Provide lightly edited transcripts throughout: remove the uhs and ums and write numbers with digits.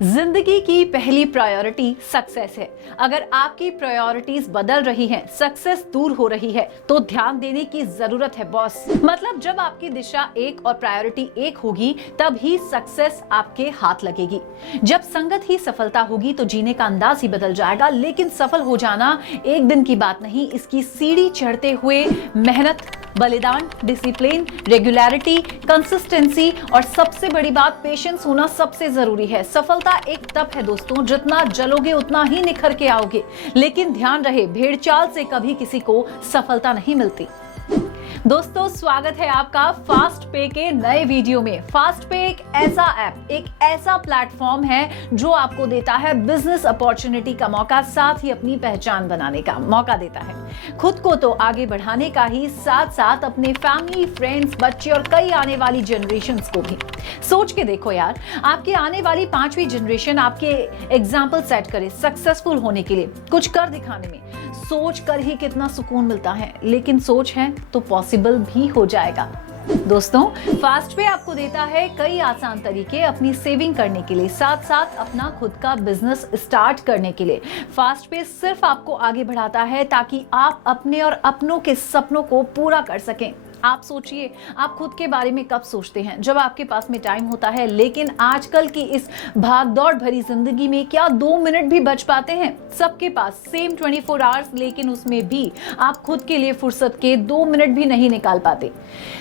जिंदगी की पहली प्रायोरिटी सक्सेस है। अगर आपकी प्रायोरिटीज बदल रही हैं, सक्सेस दूर हो रही है, तो ध्यान देने की जरूरत है बॉस। मतलब जब आपकी दिशा एक और प्रायोरिटी एक होगी, तब ही सक्सेस आपके हाथ लगेगी। जब संगत ही सफलता होगी तो जीने का अंदाज ही बदल जाएगा। लेकिन सफल हो जाना एक दिन की बात नहीं, इसकी सीढ़ी चढ़ते हुए मेहनत, बलिदान, डिसिप्लिन, रेगुलरिटी, कंसिस्टेंसी और सबसे बड़ी बात पेशेंस होना सबसे जरूरी है। सफलता एक तप है दोस्तों, जितना जलोगे उतना ही निखर के आओगे। लेकिन ध्यान रहे, भेड़चाल से कभी किसी को सफलता नहीं मिलती। दोस्तों स्वागत है आपका फास्ट पे के नए वीडियो में। फास्ट पे एक ऐसा ऐप, एक ऐसा प्लेटफॉर्म है जो आपको देता है बिजनेस अपॉर्चुनिटी का मौका, साथ ही अपनी पहचान बनाने का मौका देता है। खुद को तो आगे बढ़ाने का ही, साथ साथ अपने फैमिली, फ्रेंड्स, बच्चे और कई आने वाली जनरेशंस को भी। सोच के देखो यार, आपकी आने वाली 5वीं जनरेशन आपके एग्जाम्पल सेट करे सक्सेसफुल होने के लिए, कुछ कर दिखाने में। सोच कर ही कितना सुकून मिलता है, लेकिन सोच है तो पॉसिबल भी हो जाएगा। दोस्तों फास्ट पे आपको देता है कई आसान तरीके अपनी सेविंग करने के लिए, साथ साथ अपना खुद का बिजनेस स्टार्ट करने के लिए। फास्ट पे सिर्फ आपको आगे बढ़ाता है ताकि आप अपने और अपनों के सपनों को पूरा कर सकें। आप सोचिए, आप खुद के बारे में कब सोचते हैं? जब आपके पास में टाइम होता है। लेकिन आजकल की इस भागदौड़ भरी जिंदगी में क्या 2 मिनट भी बच पाते हैं? सबके पास सेम 24 आवर्स, लेकिन उसमें भी आप खुद के लिए फुर्सत के 2 मिनट भी नहीं निकाल पाते।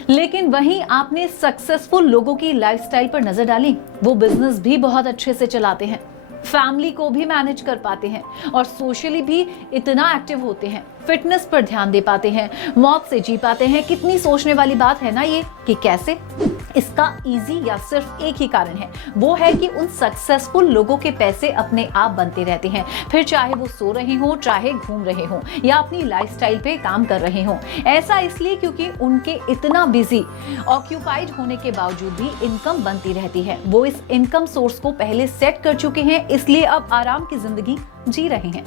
लेकिन वहीं आपने सक्सेसफुल लोगों की लाइफस्टाइल पर नजर डाली, वो बिजनेस भी बहुत अच्छे से चलाते हैं, फैमिली को भी मैनेज कर पाते हैं और सोशली भी इतना एक्टिव होते हैं, फिटनेस पर ध्यान दे पाते हैं, मौत से जी पाते हैं। कितनी सोचने वाली बात है ना ये, कि कैसे? इसका इजी या सिर्फ एक ही कारण है, वो है कि उन सक्सेसफुल लोगों के पैसे अपने आप बनते रहते हैं, फिर चाहे वो सो रहे हो, चाहे घूम रहे हो या अपनी लाइफस्टाइल पे काम कर रहे हो। ऐसा इसलिए क्योंकि उनके इतना बिजी, ऑक्यूपाइड होने के बावजूद भी इनकम बनती रहती है। वो इस इनकम सोर्स को पहले सेट कर चुके हैं, इसलिए अब आराम की जिंदगी जी रहे हैं।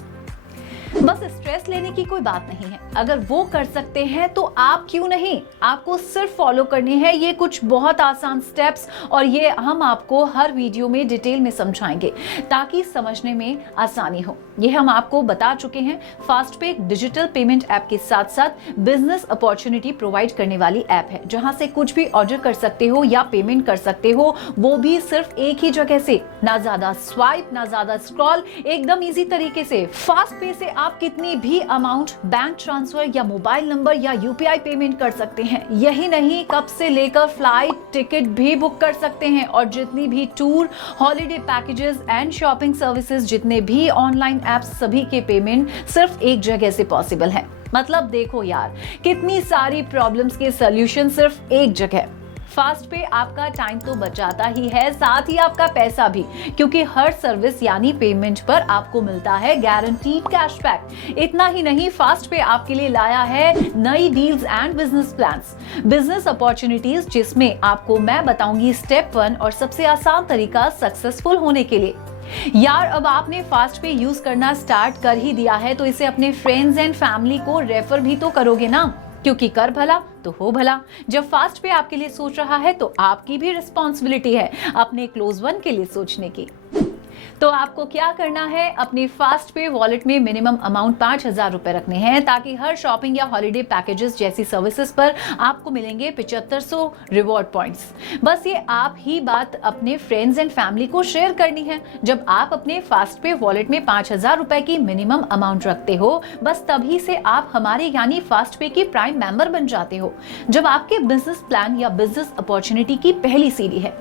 बस स्ट्रेस लेने की कोई बात नहीं है। अगर वो कर सकते हैं तो आप क्यों नहीं? आपको सिर्फ फॉलो करने हैं ये कुछ बहुत आसान स्टेप्स, और ये हम आपको हर वीडियो में डिटेल में समझाएंगे ताकि समझने में आसानी हो। ये हम आपको बता चुके हैं। फास्ट पे एक डिजिटल पेमेंट ऐप के साथ साथ बिजनेस अपॉर्चुनिटी प्रोवाइड करने वाली ऐप है, जहां से कुछ भी ऑर्डर कर सकते हो या पेमेंट कर सकते हो, वो भी सिर्फ एक ही जगह से। ना ज्यादा स्वाइप, ना ज्यादा स्क्रॉल, एकदम इजी तरीके से। फास्ट पे से आप कितनी भी अमाउंट बैंक ट्रांसफर या मोबाइल नंबर या यूपीआई पेमेंट कर सकते हैं। यही नहीं, कब से लेकर फ्लाइट टिकट भी बुक कर सकते हैं, और जितनी भी tour, holiday packages and shopping services, जितने भी ऑनलाइन एप्स, सभी के पेमेंट सिर्फ एक जगह से पॉसिबल है। मतलब देखो यार, कितनी सारी प्रॉब्लम्स के सॉल्यूशन सिर्फ एक जगह। फास्ट पे आपका टाइम तो बचाता ही है, साथ ही आपका पैसा भी, क्योंकि हर सर्विस यानी पेमेंट पर आपको मिलता है गारंटीड कैशबैक। इतना ही नहीं, फास्ट पे आपके लिए लाया है नई deals and business plans, business opportunities, जिसमें आपको मैं बताऊंगी स्टेप 1 और सबसे आसान तरीका सक्सेसफुल होने के लिए। यार अब आपने फास्ट पे यूज करना स्टार्ट कर ही दिया है, तो इसे अपने फ्रेंड्स एंड फैमिली को रेफर भी तो करोगे ना, क्योंकि कर भला तो हो भला। जब फास्ट पे आपके लिए सोच रहा है तो आपकी भी रिस्पॉन्सिबिलिटी है अपने क्लोज वन के लिए सोचने की। तो आपको क्या करना है, अपने फास्ट पे वॉलेट में मिनिमम अमाउंट 5000 रुपए रखने हैं, ताकि हर शॉपिंग या हॉलिडे पैकेजेस जैसी सर्विसेज पर आपको मिलेंगे 7500 रिवॉर्ड पॉइंट्स। बस ये आप ही बात अपने फ्रेंड्स एंड फैमिली को शेयर करनी है। जब आप अपने फास्ट पे वॉलेट में 5000 रुपए की मिनिमम अमाउंट रखते हो, बस तभी से आप हमारे यानी फास्ट पे की प्राइम मेंबर बन जाते हो, जब आपके बिजनेस प्लान या बिजनेस अपॉर्चुनिटी की पहली सीढ़ी है।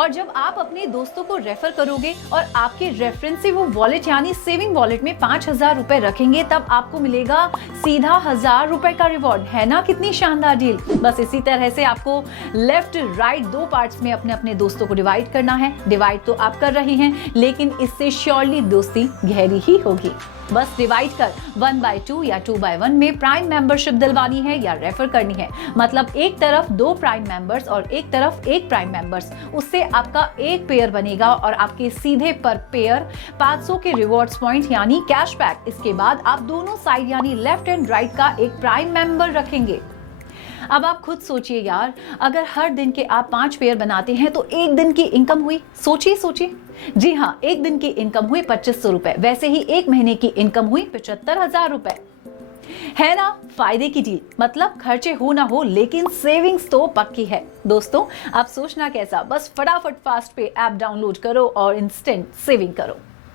और जब आप अपने दोस्तों को रेफर करोगे और आपके रेफरेंस से वो वॉलेट यानी सेविंग वॉलेट में 5000 रुपए रखेंगे, तब आपको मिलेगा सीधा 1000 रुपए का रिवॉर्ड। है ना कितनी शानदार डील? बस इसी तरह से आपको लेफ्ट राइट 2 पार्ट्स में अपने अपने दोस्तों को डिवाइड करना है। डिवाइड तो आप कर रही हैं, लेकिन इससे श्योरली दोस्ती गहरी ही होगी। बस डिवाइड कर 1/2 या 2/1 में प्राइम मेंबरशिप दिलवानी है या रेफर करनी है। मतलब एक तरफ 2 प्राइम मेंबर्स और एक तरफ 1 प्राइम मेंबर्स, उससे आपका एक पेयर बनेगा और आपके सीधे पर पेयर 500 के रिवॉर्ड्स पॉइंट यानी कैशबैक। इसके बाद आप दोनों साइड यानी लेफ्ट एंड राइट का एक प्राइम मेंबर रखेंगे। अब आप खुद सोचिए यार, अगर हर दिन के आप 5 पेयर बनाते हैं तो एक दिन की इनकम हुई। सोचिए जी हाँ, एक दिन की इनकम हुई 2500 रुपए, वैसे ही एक महीने की इनकम हुई 75,000 रुपए। है ना फायदे की डील। मतलब खर्चे हो ना हो लेकिन सेविंग्स तो पक्की है। दोस्तों, अब सोचना कैसा, बस फटाफट फास्ट पे ऐप डाउनलोड करो और इंस्टेंट सेविंग करो।